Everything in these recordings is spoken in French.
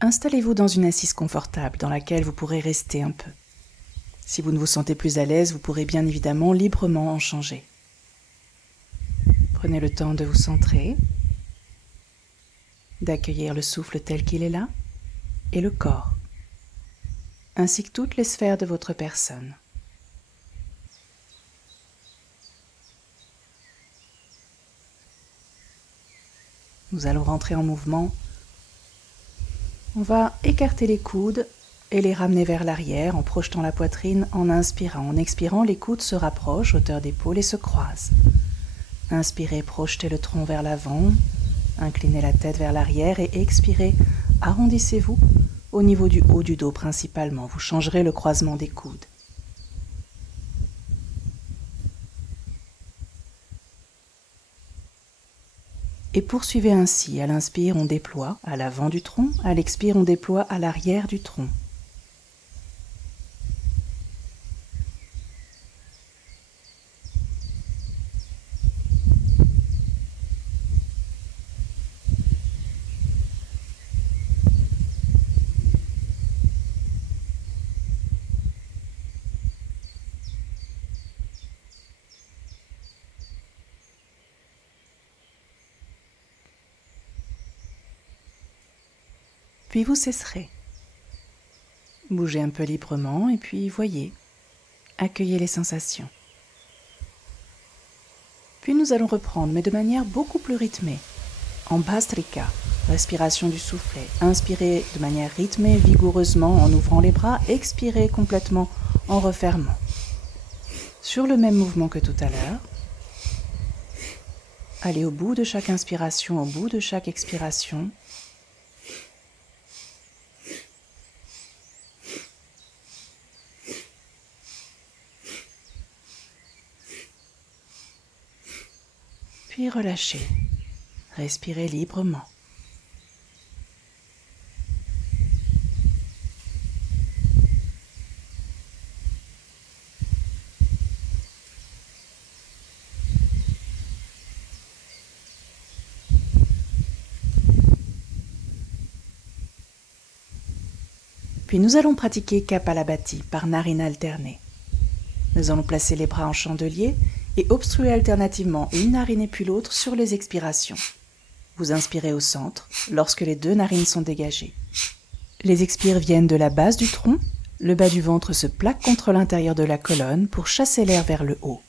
Installez-vous dans une assise confortable dans laquelle vous pourrez rester un peu. Si vous ne vous sentez plus à l'aise, vous pourrez bien évidemment librement en changer. Prenez le temps de vous centrer, d'accueillir le souffle tel qu'il est là, et le corps, ainsi que toutes les sphères de votre personne. Nous allons rentrer en mouvement. On va écarter les coudes et les ramener vers l'arrière en projetant la poitrine en inspirant. En expirant, les coudes se rapprochent, hauteur d'épaule, et se croisent. Inspirez, projetez le tronc vers l'avant, inclinez la tête vers l'arrière et expirez, arrondissez-vous au niveau du haut du dos principalement. Vous changerez le croisement des coudes. Et poursuivez ainsi. À l'inspire, on déploie à l'avant du tronc. À l'expire, on déploie à l'arrière du tronc. Puis vous cesserez. Bougez un peu librement et puis voyez, accueillez les sensations. Puis nous allons reprendre, mais de manière beaucoup plus rythmée. En Bhastrika, respiration du soufflet. Inspirez de manière rythmée, vigoureusement en ouvrant les bras. Expirez complètement en refermant. Sur le même mouvement que tout à l'heure. Allez au bout de chaque inspiration, au bout de chaque expiration. Puis relâchez. Respirez librement. Puis nous allons pratiquer Kapalabhati par narine alternée. Nous allons placer les bras en chandelier et obstruer alternativement une narine et puis l'autre sur les expirations. Vous inspirez au centre lorsque les deux narines sont dégagées. Les expires viennent de la base du tronc, le bas du ventre se plaque contre l'intérieur de la colonne pour chasser l'air vers le haut.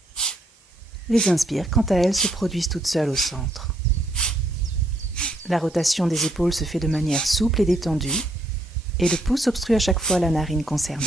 Les inspires, quant à elles, se produisent toutes seules au centre. La rotation des épaules se fait de manière souple et détendue, et le pouce obstrue à chaque fois la narine concernée.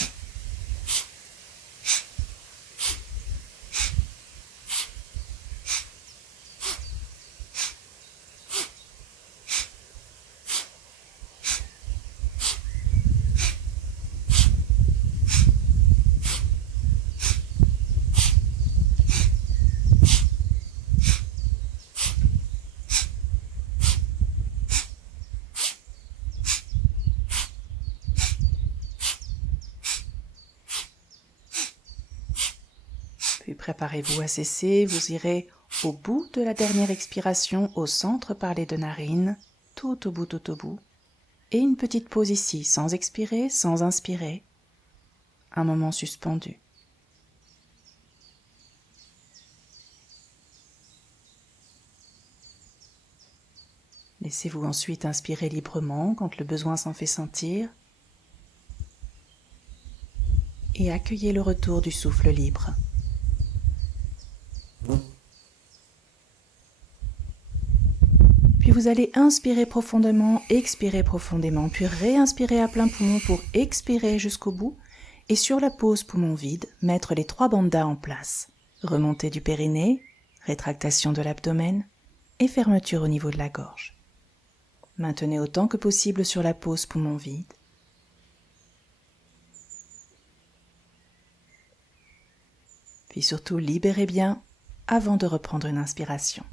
Puis préparez-vous à cesser, vous irez au bout de la dernière expiration, au centre par les deux narines, tout au bout, et une petite pause ici, sans expirer, sans inspirer, un moment suspendu. Laissez-vous ensuite inspirer librement quand le besoin s'en fait sentir, et accueillez le retour du souffle libre. Puis vous allez inspirer profondément, expirer profondément, puis réinspirer à plein poumon pour expirer jusqu'au bout, et sur la pause poumon vide, mettre les 3 bandhas en place. Remontée du périnée, rétractation de l'abdomen, et fermeture au niveau de la gorge. Maintenez autant que possible sur la pause poumon vide. Puis surtout, libérez bien avant de reprendre une inspiration.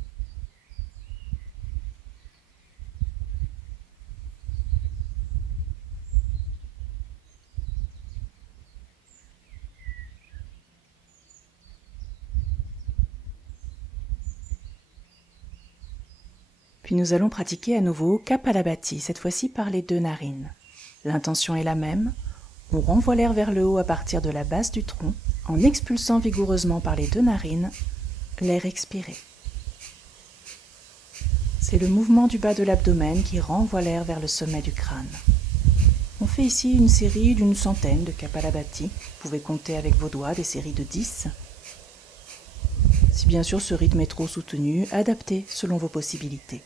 Puis nous allons pratiquer à nouveau Kapalabhati, cette fois-ci par les deux narines. L'intention est la même, on renvoie l'air vers le haut à partir de la base du tronc en expulsant vigoureusement par les 2 narines l'air expiré. C'est le mouvement du bas de l'abdomen qui renvoie l'air vers le sommet du crâne. On fait ici une série d'une centaine de Kapalabhati. Vous pouvez compter avec vos doigts des séries de 10. Si bien sûr ce rythme est trop soutenu, adaptez selon vos possibilités.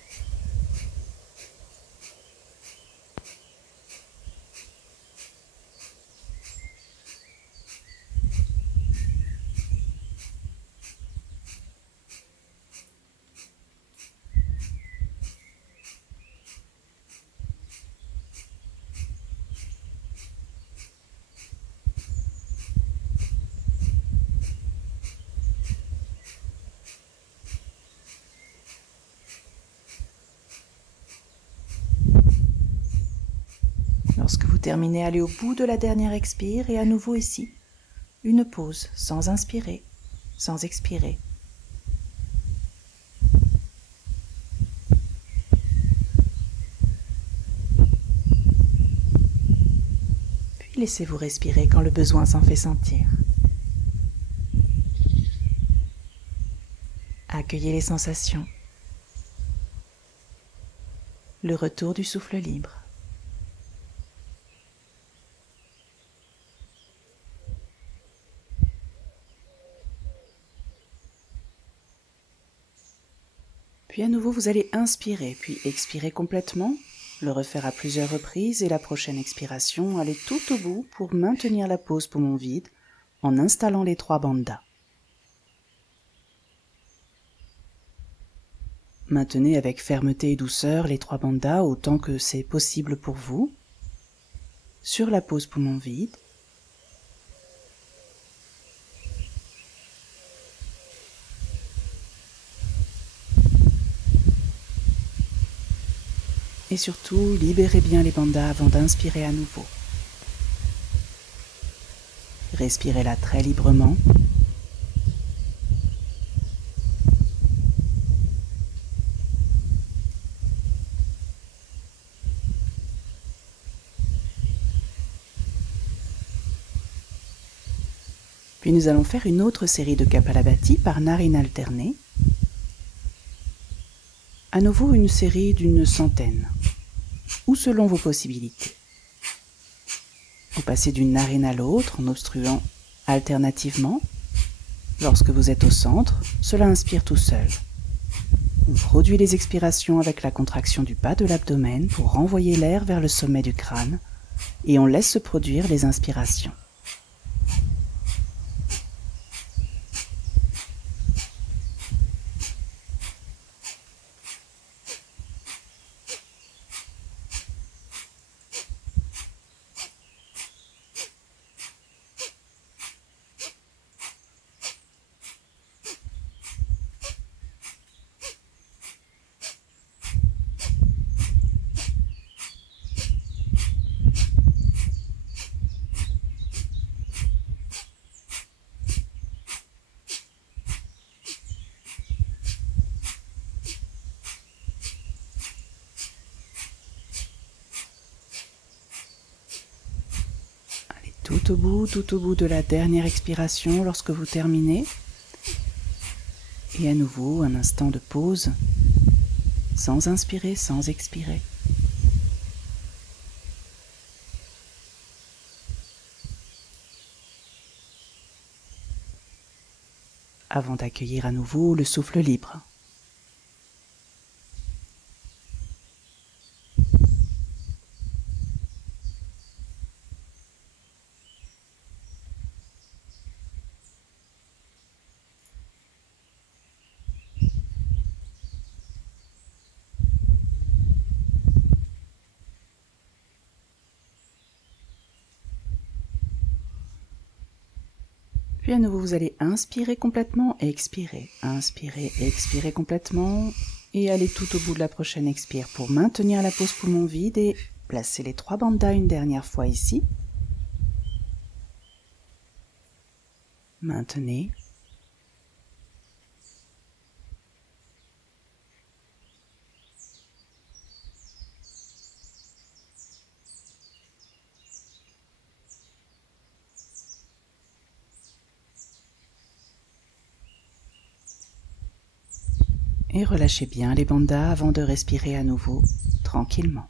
Lorsque vous terminez, allez au bout de la dernière expire et à nouveau ici, une pause sans inspirer, sans expirer. Puis laissez-vous respirer quand le besoin s'en fait sentir. Accueillez les sensations. Le retour du souffle libre. Puis à nouveau, vous allez inspirer, puis expirer complètement, le refaire à plusieurs reprises et la prochaine expiration, allez tout au bout pour maintenir la pause poumon vide en installant les 3 bandhas. Maintenez avec fermeté et douceur les 3 bandhas autant que c'est possible pour vous, sur la pause poumon vide. Et surtout, libérez bien les bandhas avant d'inspirer à nouveau. Respirez là très librement. Puis nous allons faire une autre série de Kapalabhati par narine alternée. À nouveau une série d'une centaine, ou selon vos possibilités. Vous passez d'une narine à l'autre en obstruant alternativement. Lorsque vous êtes au centre, cela inspire tout seul. On produit les expirations avec la contraction du bas de l'abdomen pour renvoyer l'air vers le sommet du crâne et on laisse se produire les inspirations. Tout au bout de la dernière expiration lorsque vous terminez. Et à nouveau, un instant de pause, sans inspirer, sans expirer. Avant d'accueillir à nouveau le souffle libre. Puis à nouveau, vous allez inspirer complètement et expirer complètement et aller tout au bout de la prochaine expire pour maintenir la pause poumon vide et placer les 3 bandhas une dernière fois ici. Maintenez. Et relâchez bien les bandas avant de respirer à nouveau, tranquillement.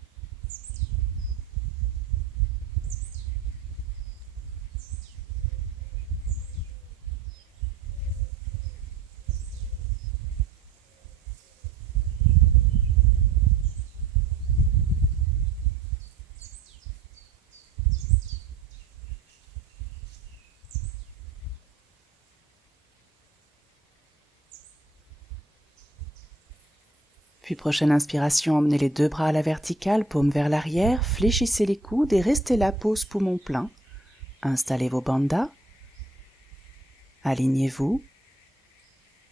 Puis prochaine inspiration, emmenez les deux bras à la verticale, paume vers l'arrière, fléchissez les coudes et restez là, pose poumon plein. Installez vos bandas, alignez-vous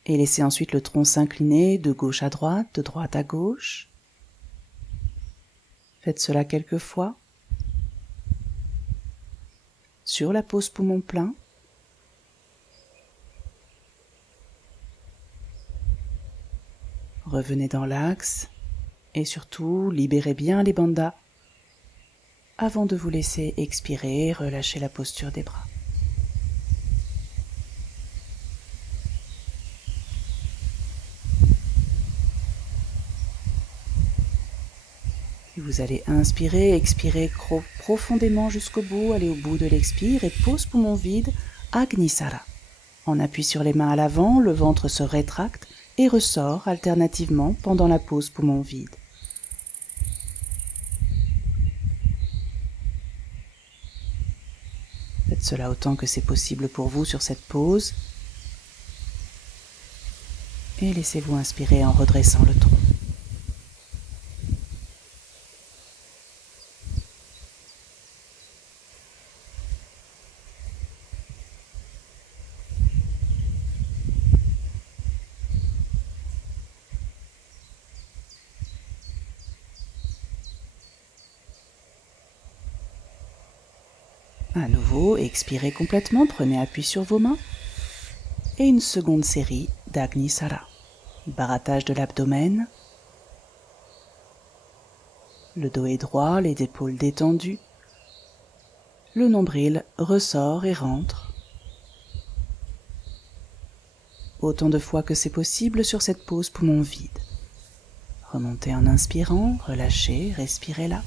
et laissez ensuite le tronc s'incliner de gauche à droite, de droite à gauche. Faites cela quelques fois. Sur la pose poumon plein. Revenez dans l'axe et surtout libérez bien les bandas avant de vous laisser expirer et relâcher la posture des bras. Et vous allez inspirer, expirer profondément jusqu'au bout, aller au bout de l'expire et pose poumon vide, Agnisara. On appuie sur les mains à l'avant, le ventre se rétracte et ressort alternativement pendant la pause poumon vide. Faites cela autant que c'est possible pour vous sur cette pause. Et laissez-vous inspirer en redressant le tronc. À nouveau, expirez complètement, prenez appui sur vos mains. Et une seconde série d'Agnisara. Barattage de l'abdomen. Le dos est droit, les épaules détendues. Le nombril ressort et rentre. Autant de fois que c'est possible sur cette pause poumon vide. Remontez en inspirant, relâchez, respirez là.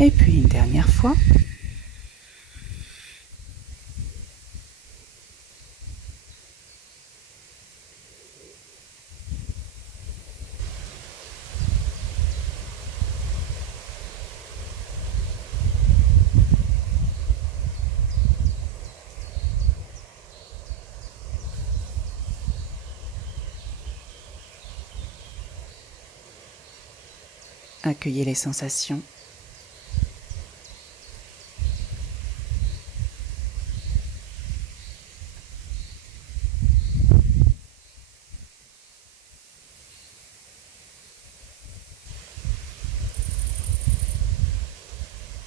Et puis une dernière fois. Accueillez les sensations.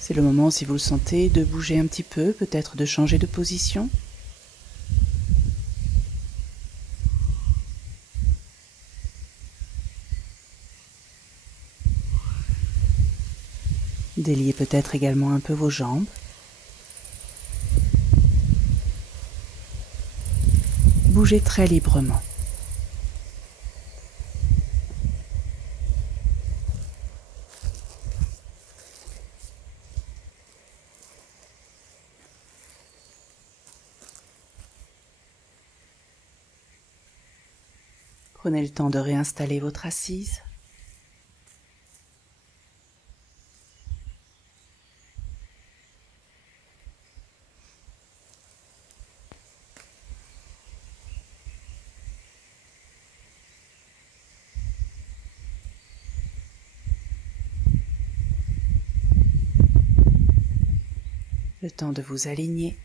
C'est le moment, si vous le sentez, de bouger un petit peu, peut-être de changer de position. Déliez peut-être également un peu vos jambes. Bougez très librement. Prenez le temps de réinstaller votre assise. Le temps de vous aligner.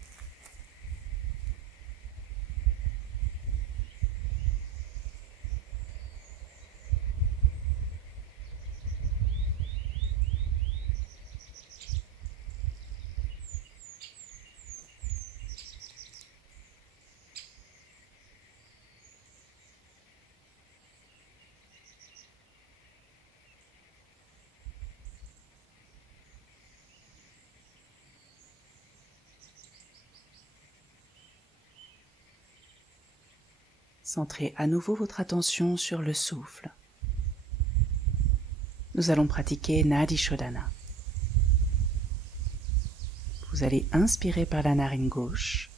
Centrez à nouveau votre attention sur le souffle. Nous allons pratiquer Nadi Shodhana. Vous allez inspirer par la narine gauche.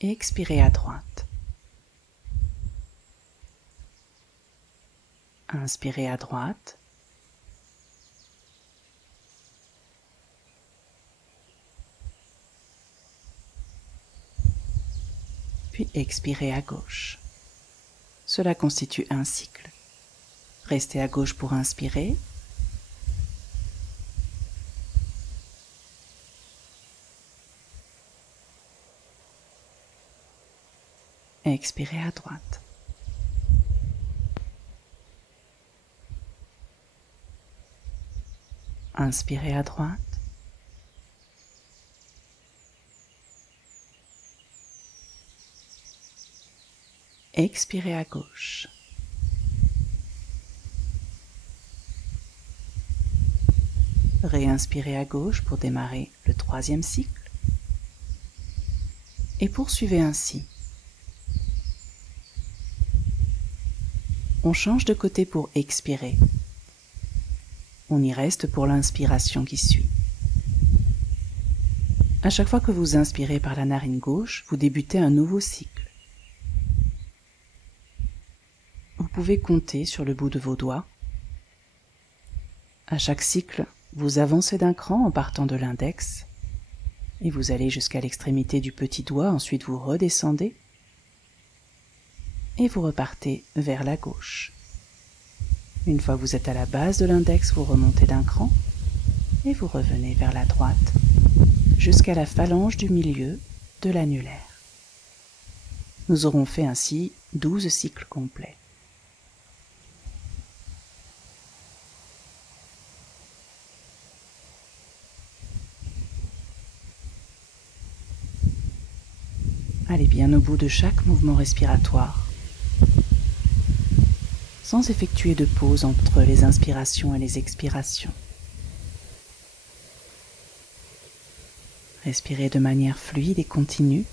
Et expirez à droite. Inspirez à droite. Puis expirez à gauche. Cela constitue un cycle. Restez à gauche pour inspirer. Expirez à droite. Inspirez à droite. Expirez à gauche. Réinspirez à gauche pour démarrer le troisième cycle. Et poursuivez ainsi. On change de côté pour expirer. On y reste pour l'inspiration qui suit. À chaque fois que vous inspirez par la narine gauche, vous débutez un nouveau cycle. Vous pouvez compter sur le bout de vos doigts. À chaque cycle, vous avancez d'un cran en partant de l'index et vous allez jusqu'à l'extrémité du petit doigt, ensuite vous redescendez et vous repartez vers la gauche. Une fois que vous êtes à la base de l'index, vous remontez d'un cran et vous revenez vers la droite jusqu'à la phalange du milieu de l'annulaire. Nous aurons fait ainsi 12 cycles complets. Allez bien au bout de chaque mouvement respiratoire, sans effectuer de pause entre les inspirations et les expirations. Respirez de manière fluide et continue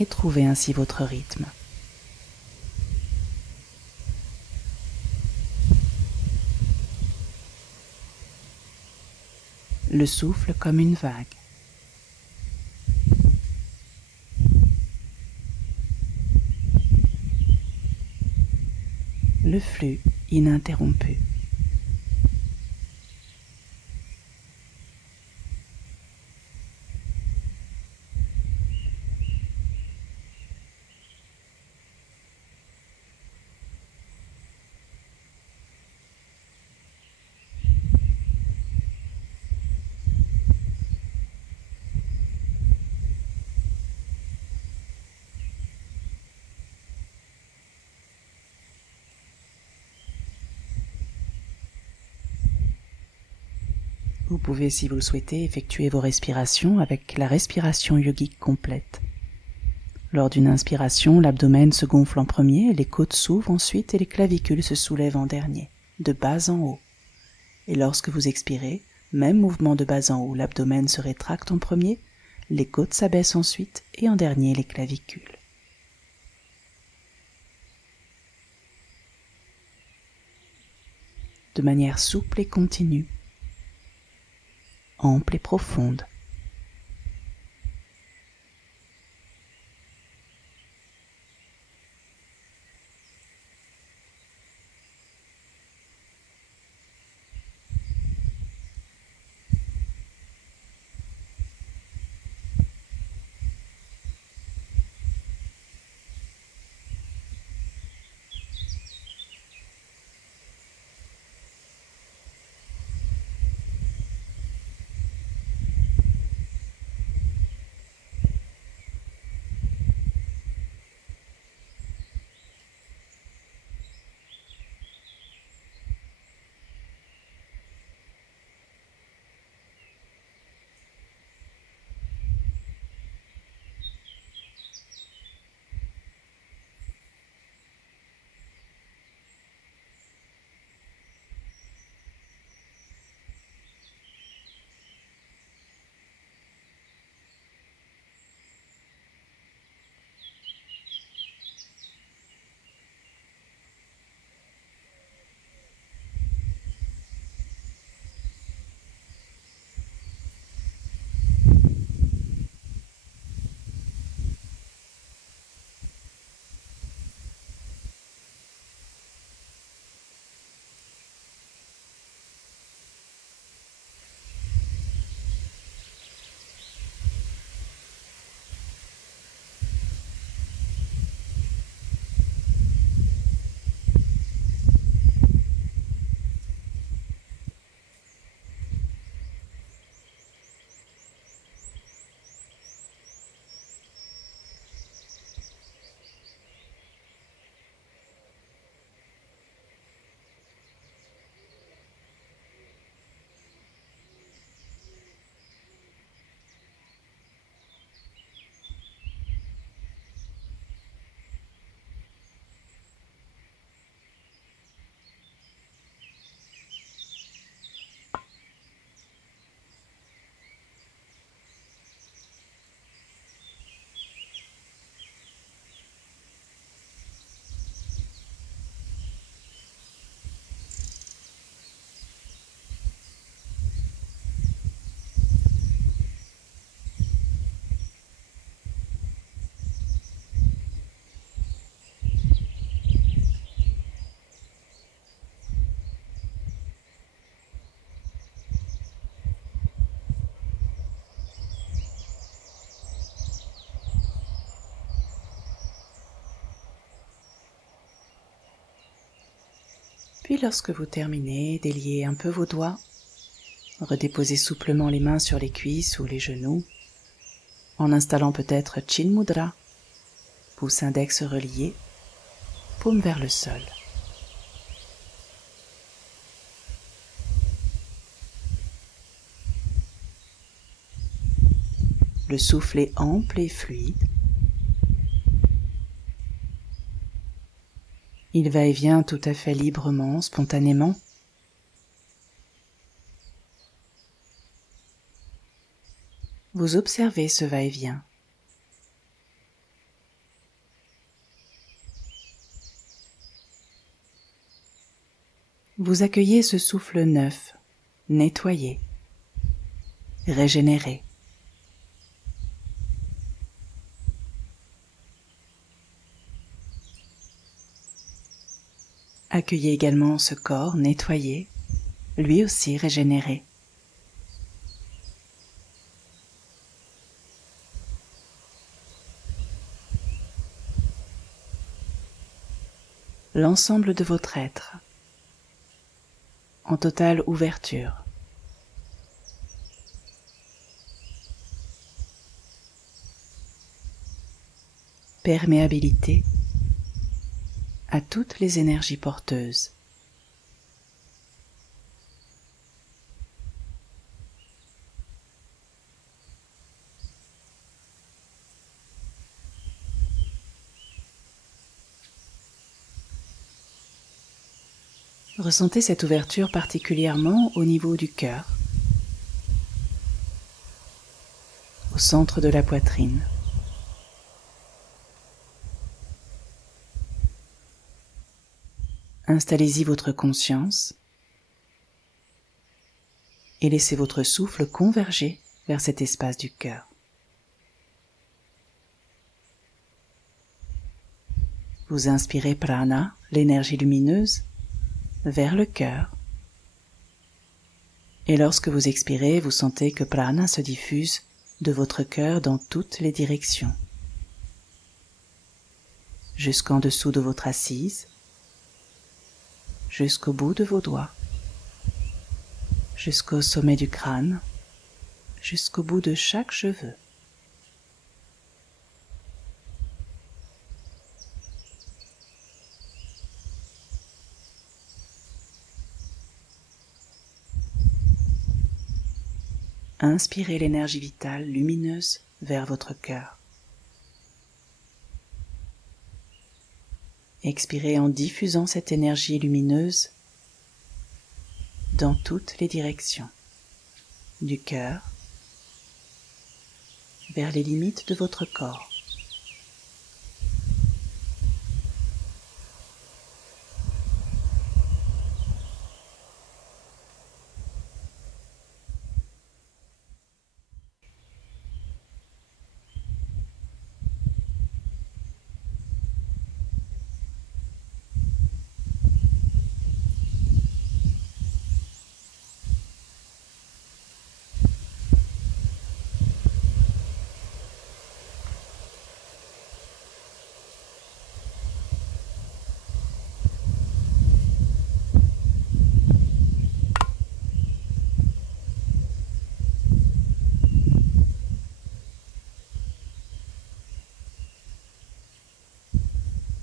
et trouvez ainsi votre rythme. Le souffle comme une vague. Le flux ininterrompu. Vous pouvez, si vous le souhaitez, effectuer vos respirations avec la respiration yogique complète. Lors d'une inspiration, l'abdomen se gonfle en premier, les côtes s'ouvrent ensuite et les clavicules se soulèvent en dernier, de bas en haut. Et lorsque vous expirez, même mouvement de bas en haut, l'abdomen se rétracte en premier, les côtes s'abaissent ensuite et en dernier les clavicules. De manière souple et continue, ample et profonde. Puis lorsque vous terminez, déliez un peu vos doigts, redéposez souplement les mains sur les cuisses ou les genoux, en installant peut-être Chin Mudra, pouce index relié, paume vers le sol. Le souffle est ample et fluide. Il va et vient tout à fait librement, spontanément. Vous observez ce va-et-vient. Vous accueillez ce souffle neuf, nettoyé, régénéré. Accueillez également ce corps nettoyé, lui aussi régénéré. L'ensemble de votre être, en totale ouverture. Perméabilité à toutes les énergies porteuses. Ressentez cette ouverture particulièrement au niveau du cœur, au centre de la poitrine. Installez-y votre conscience et laissez votre souffle converger vers cet espace du cœur. Vous inspirez prana, l'énergie lumineuse, vers le cœur. Et lorsque vous expirez, vous sentez que prana se diffuse de votre cœur dans toutes les directions. Jusqu'en dessous de votre assise, jusqu'au bout de vos doigts, jusqu'au sommet du crâne, jusqu'au bout de chaque cheveu. Inspirez l'énergie vitale lumineuse vers votre cœur. Expirez en diffusant cette énergie lumineuse dans toutes les directions, du cœur vers les limites de votre corps.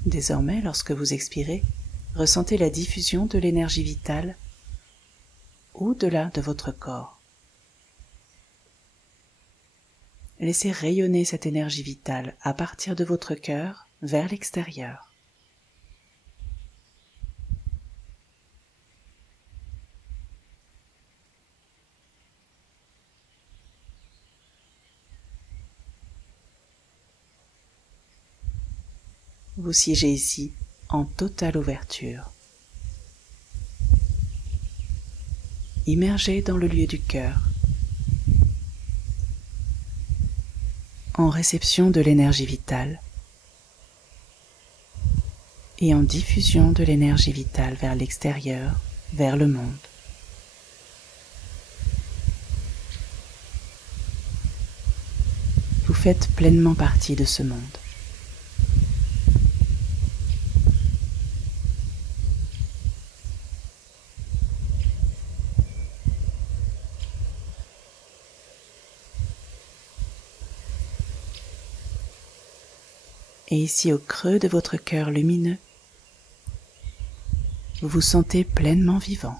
Désormais, lorsque vous expirez, ressentez la diffusion de l'énergie vitale au-delà de votre corps. Laissez rayonner cette énergie vitale à partir de votre cœur vers l'extérieur. Vous siégez ici en totale ouverture. Immergé dans le lieu du cœur, en réception de l'énergie vitale et en diffusion de l'énergie vitale vers l'extérieur, vers le monde. Vous faites pleinement partie de ce monde. Et ici au creux de votre cœur lumineux, vous vous sentez pleinement vivant.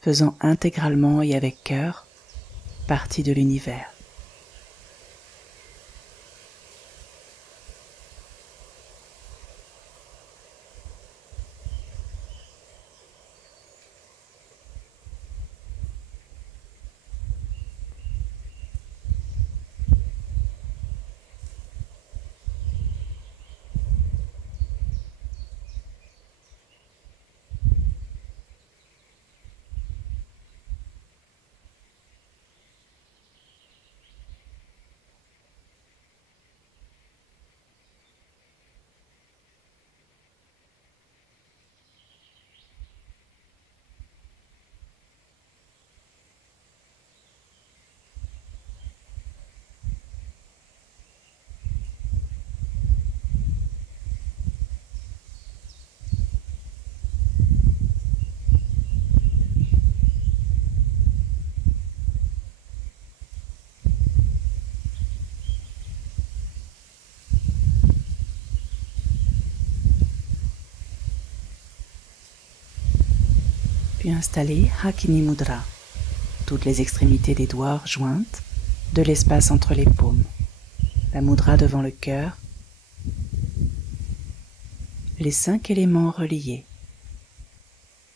Faisant intégralement et avec cœur partie de l'univers. Puis installez Hakini Mudra, toutes les extrémités des doigts jointes, de l'espace entre les paumes, la mudra devant le cœur, les 5 éléments reliés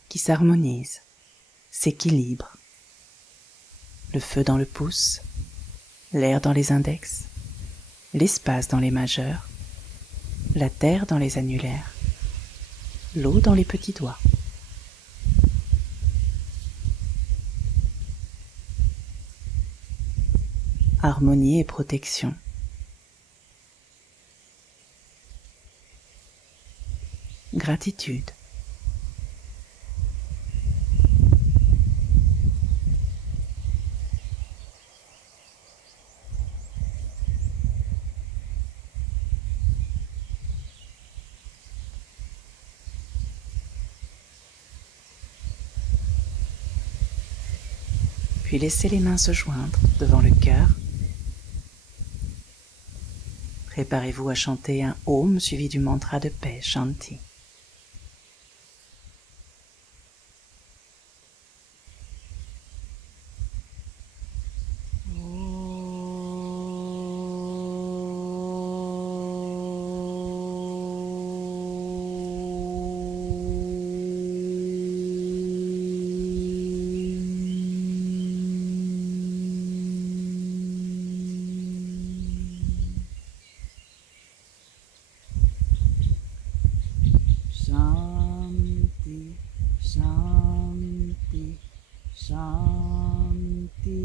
qui s'harmonisent, s'équilibrent. Le feu dans le pouce, l'air dans les index, l'espace dans les majeurs, la terre dans les annulaires, l'eau dans les petits doigts. Harmonie et protection. Gratitude. Puis laissez les mains se joindre devant le cœur. Préparez-vous à chanter un Om suivi du mantra de paix, Shanti. Shanti, Shanti, Shanti.